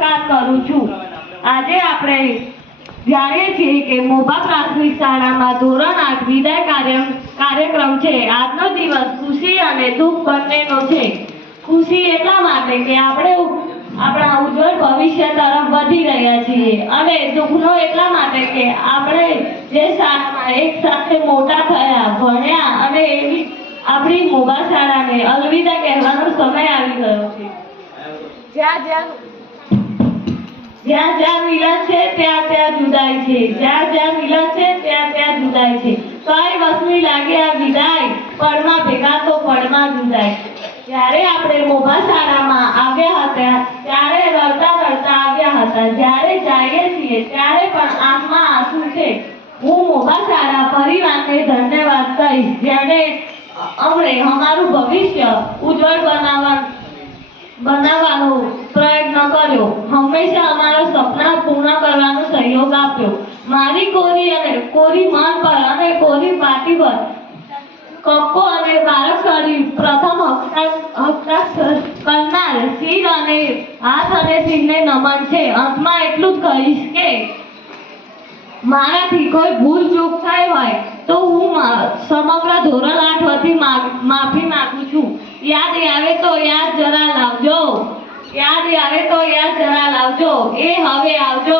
નમસ્કાર કરું છું। આજે આપણે જાણીએ છીએ કે મોભા પ્રાથમિક શાળામાં ધોરણ 8 વિદાય કાર્યક્રમ છે। આજનો દિવસ ખુશી અને દુઃખ બંનેનો છે। ખુશી એટલા માટે કે આપણે આપણા ઉજ્જવળ ભવિષ્ય તરફ વધી રહ્યા છીએ અને દુઃખનો એટલા માટે કે આપણે જે શાળામાં એક સાથે મોટા થયા ભણ્યા અને એવી આપણી મોભા શાળાને અલવિદા કહેવાનો સમય આવી ગયો છે। જ્યાં જ્યાં મિલન છે ત્યાં ત્યાં જુદાઈ છે। જ્યાં જ્યાં મિલન છે ત્યાં ત્યાં જુદાઈ છે। કઈ વસની લાગે આ વિદાય પળમાં ભેગા તો પળમાં જુદાઈ। જ્યારે આપણે મોભા શાળામાં આવ્યા હતા ત્યારે રડતા રડતા આવ્યા હતા। જ્યારે જઈએ છીએ ત્યારે પણ આંખમાં આંસુ છે। હું મોભા શાળા પરિવારને ધન્યવાદ કહીશ જેણે અમને અમારું ભવિષ્ય ઉજ્જવળ બનાવવાનો પ્રયત્ન કર્યો। હંમેશા અમારા સપના પૂર્ણ કરવાનો સહયોગ આપ્યો। મારી કોરી અને કોરી મન પર અને કોરી પાટી પર કક્કો અને બાળકડી પ્રથમ હસ્તાક્ષર કરનાર શિર અને હાથ અને શિરને નમન છે। અંતમાં એટલું જ કહીશ કે મારાથી કોઈ ભૂલ ચૂક થઈ હોય તો હું સમગ્ર ધોરણ 8 વતી માફી માંગુ છું। યાદ આવે તો યાદ જરા લાવજો। યાદ આવે તો યાદ જરા લાવજો। એ હવે આવજો।